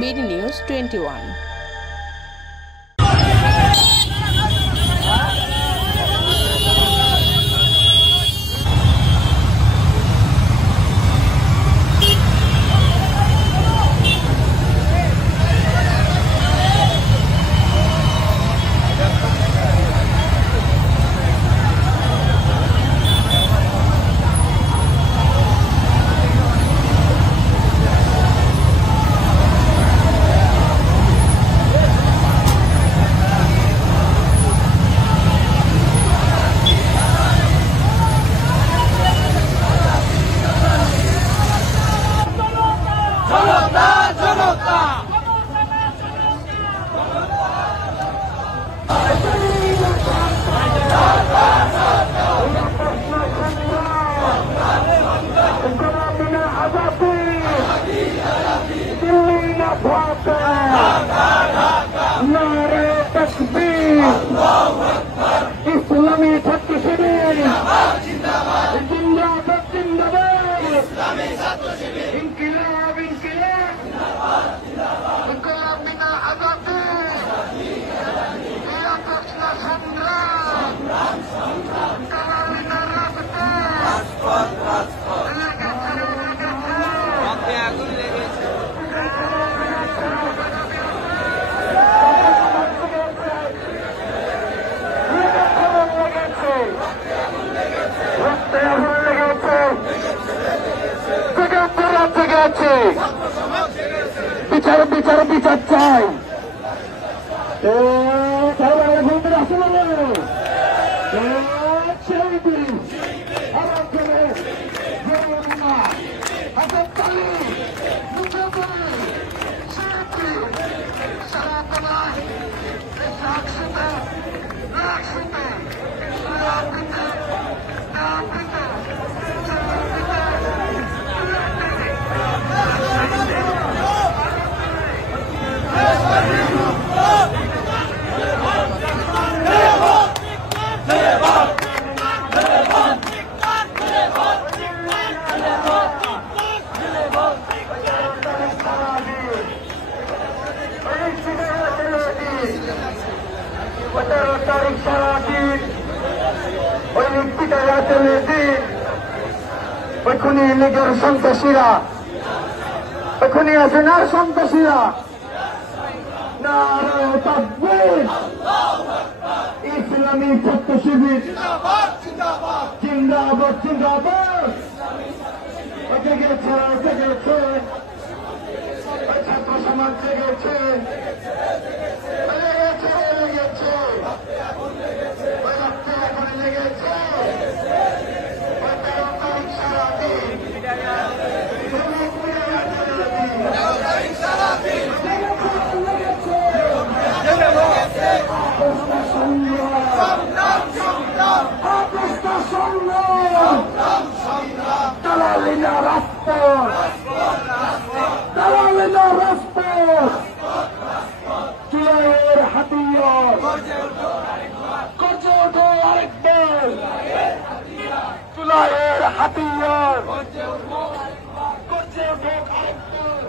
BD news 21। ইসলামী ছাত্র শিবির জিন্দাবাদ জিন্দাবাদ, ইসলামী ছাত্র শিবির ইনকিলাব ইনকিলাব, ইনকিলাব বিনা আজাদি, ইয়া প্রশ্ন সংগ্রাম, কালামি না রাজপথ, আগুন লেগেছে। বিচার বিচার বিচার চাই। ওই খুনি লীগের সন্ত্রাসীরা, ওই খুনি হাসিনার সন্ত্রাসীরা নারায়ে তাকবীর, ইসলামী ছাত্র শিবির জিন্দাবাদ জিন্দাবাদ, জেগেছে জেগেছে, ছাত্র সমাজ জেগেছে লেগেছে, ওই রক্তে আগুন লেগেছে। দালালিনা রাজপথ, দালালিনা রাজপথ, জুলাইয়ের হাতিয়ার গর্জে ওঠো আরেকবার, জুলাইয়ের হাতিয়ার গর্জে ওঠো আরেকবার।